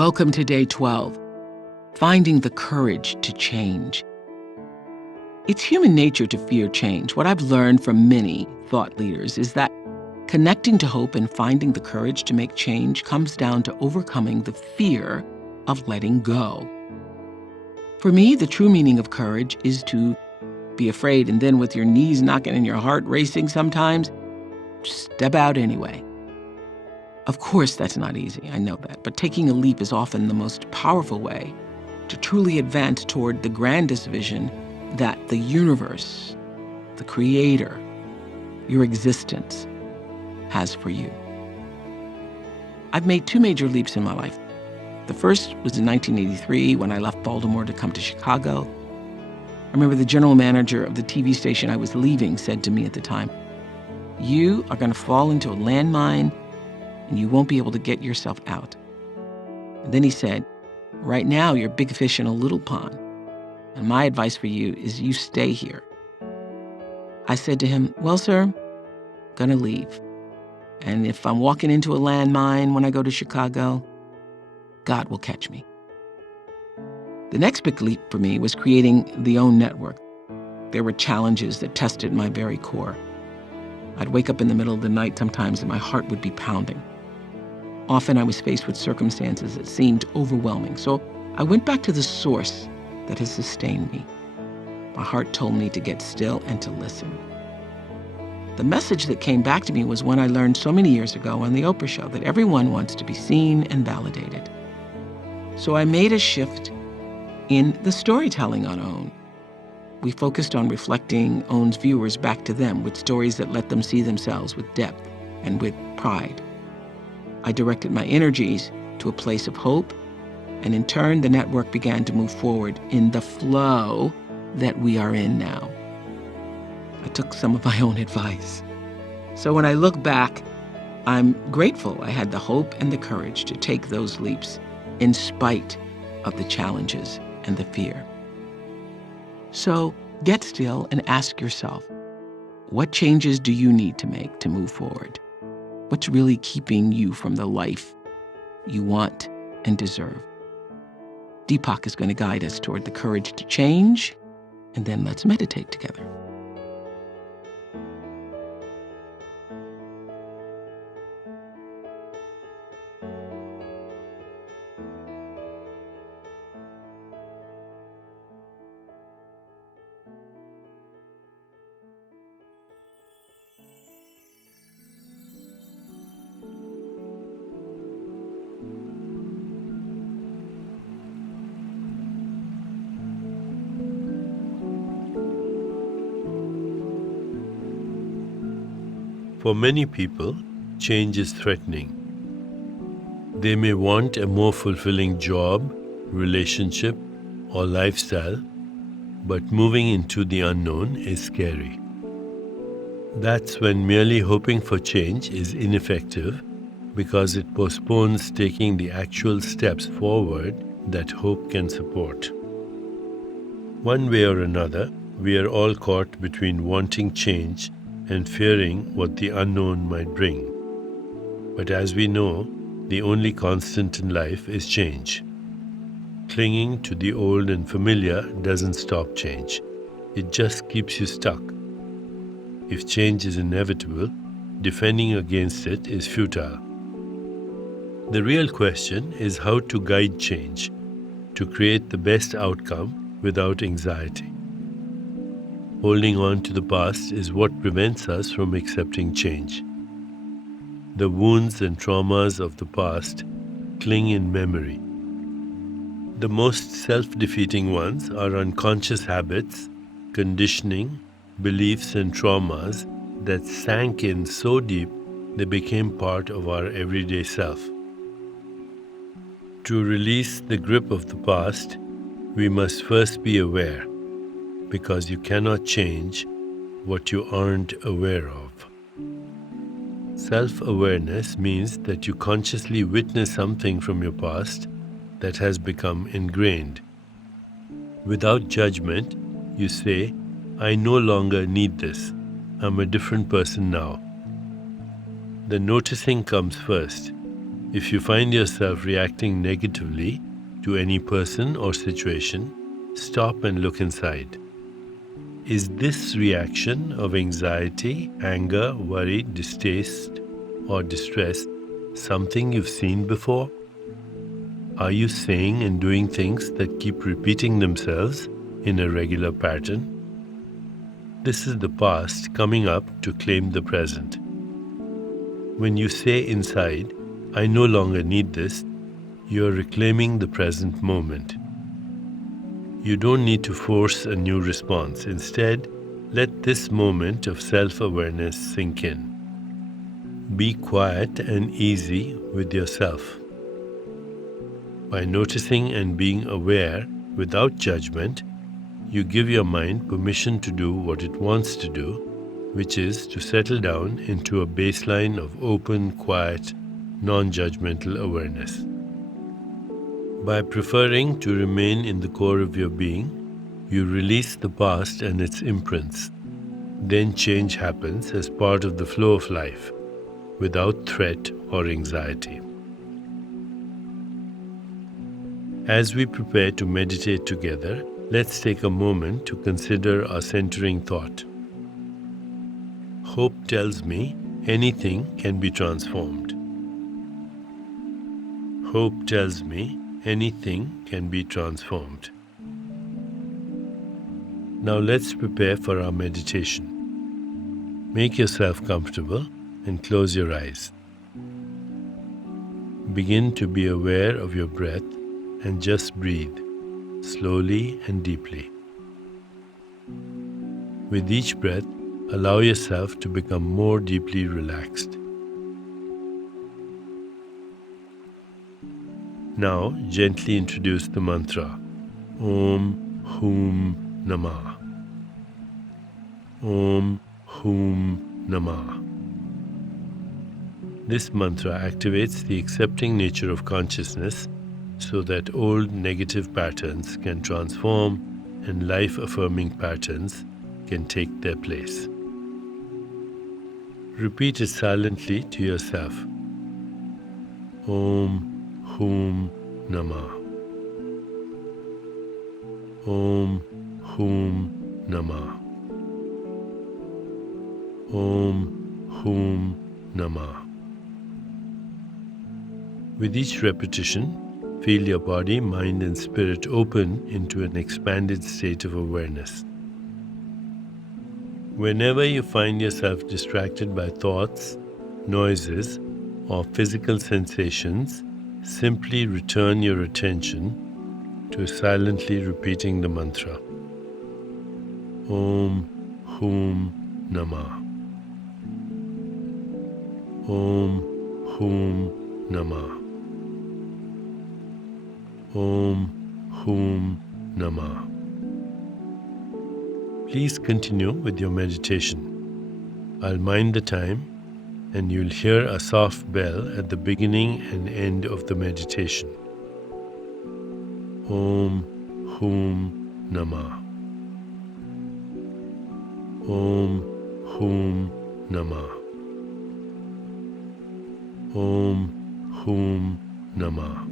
Welcome to day 12, finding the courage to change. It's human nature to fear change. What I've learned from many thought leaders is that connecting to hope and finding the courage to make change comes down to overcoming the fear of letting go. For me, the true meaning of courage is to be afraid and then, with your knees knocking and your heart racing sometimes, step out anyway. Of course, that's not easy, I know that, but taking a leap is often the most powerful way to truly advance toward the grandest vision that the universe, the Creator, your existence, has for you. I've made two major leaps in my life. The first was in 1983 when I left Baltimore to come to Chicago. I remember the general manager of the TV station I was leaving said to me at the time, "You are going to fall into a landmine and you won't be able to get yourself out." And then he said, "Right now you're a big fish in a little pond. And my advice for you is you stay here." I said to him, "Well, sir, I'm gonna leave. And if I'm walking into a landmine when I go to Chicago, God will catch me." The next big leap for me was creating the OWN network. There were challenges that tested my very core. I'd wake up in the middle of the night sometimes and my heart would be pounding. Often I was faced with circumstances that seemed overwhelming. So I went back to the source that has sustained me. My heart told me to get still and to listen. The message that came back to me was one I learned so many years ago on The Oprah Show, that everyone wants to be seen and validated. So I made a shift in the storytelling on OWN. We focused on reflecting OWN's viewers back to them with stories that let them see themselves with depth and with pride. I directed my energies to a place of hope, and in turn, the network began to move forward in the flow that we are in now. I took some of my own advice. So when I look back, I'm grateful I had the hope and the courage to take those leaps in spite of the challenges and the fear. So get still and ask yourself, what changes do you need to make to move forward? What's really keeping you from the life you want and deserve? Deepak is going to guide us toward the courage to change, and then let's meditate together. For many people, change is threatening. They may want a more fulfilling job, relationship, or lifestyle, but moving into the unknown is scary. That's when merely hoping for change is ineffective, because it postpones taking the actual steps forward that hope can support. One way or another, we are all caught between wanting change and fearing what the unknown might bring. But as we know, the only constant in life is change. Clinging to the old and familiar doesn't stop change. It just keeps you stuck. If change is inevitable, defending against it is futile. The real question is how to guide change, to create the best outcome without anxiety. Holding on to the past is what prevents us from accepting change. The wounds and traumas of the past cling in memory. The most self-defeating ones are unconscious habits, conditioning, beliefs and traumas that sank in so deep they became part of our everyday self. To release the grip of the past, we must first be aware, because you cannot change what you aren't aware of. Self-awareness means that you consciously witness something from your past that has become ingrained. Without judgment, you say, "I no longer need this. I'm a different person now." The noticing comes first. If you find yourself reacting negatively to any person or situation, stop and look inside. Is this reaction of anxiety, anger, worry, distaste, or distress something you've seen before? Are you saying and doing things that keep repeating themselves in a regular pattern? This is the past coming up to claim the present. When you say inside, I no longer need this, you are reclaiming the present moment. You don't need to force a new response. Instead, let this moment of self-awareness sink in. Be quiet and easy with yourself. By noticing and being aware without judgment, you give your mind permission to do what it wants to do, which is to settle down into a baseline of open, quiet, non-judgmental awareness. By preferring to remain in the core of your being, you release the past and its imprints. Then change happens as part of the flow of life, without threat or anxiety. As we prepare to meditate together, let's take a moment to consider our centering thought. Hope tells me anything can be transformed. Hope tells me anything can be transformed. Now let's prepare for our meditation. Make yourself comfortable and close your eyes. Begin to be aware of your breath and just breathe, slowly and deeply. With each breath, allow yourself to become more deeply relaxed. Now, gently introduce the mantra, Om Hum Namah. Om Hum Namah. This mantra activates the accepting nature of consciousness so that old negative patterns can transform and life-affirming patterns can take their place. Repeat it silently to yourself. Om Hum Namah. Om Hum Namah. Om Hum Namah. With each repetition, feel your body, mind, and spirit open into an expanded state of awareness. Whenever you find yourself distracted by thoughts, noises, or physical sensations, simply return your attention to silently repeating the mantra. Om Hum Namah. Om Hum Namah. Om Hum Namah. Please continue with your meditation. I'll mind the time and you'll hear a soft bell at the beginning and end of the meditation. Om Hum Namah. Om Hum Namah. Om Hum Namah.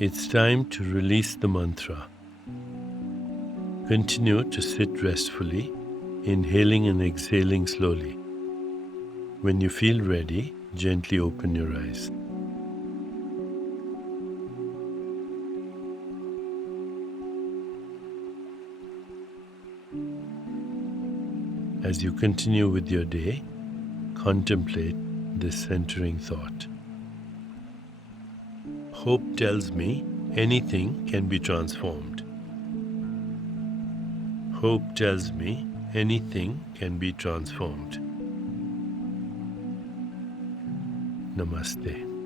It's time to release the mantra. Continue to sit restfully, inhaling and exhaling slowly. When you feel ready, gently open your eyes. As you continue with your day, contemplate this centering thought. Hope tells me anything can be transformed. Hope tells me anything can be transformed. Namaste.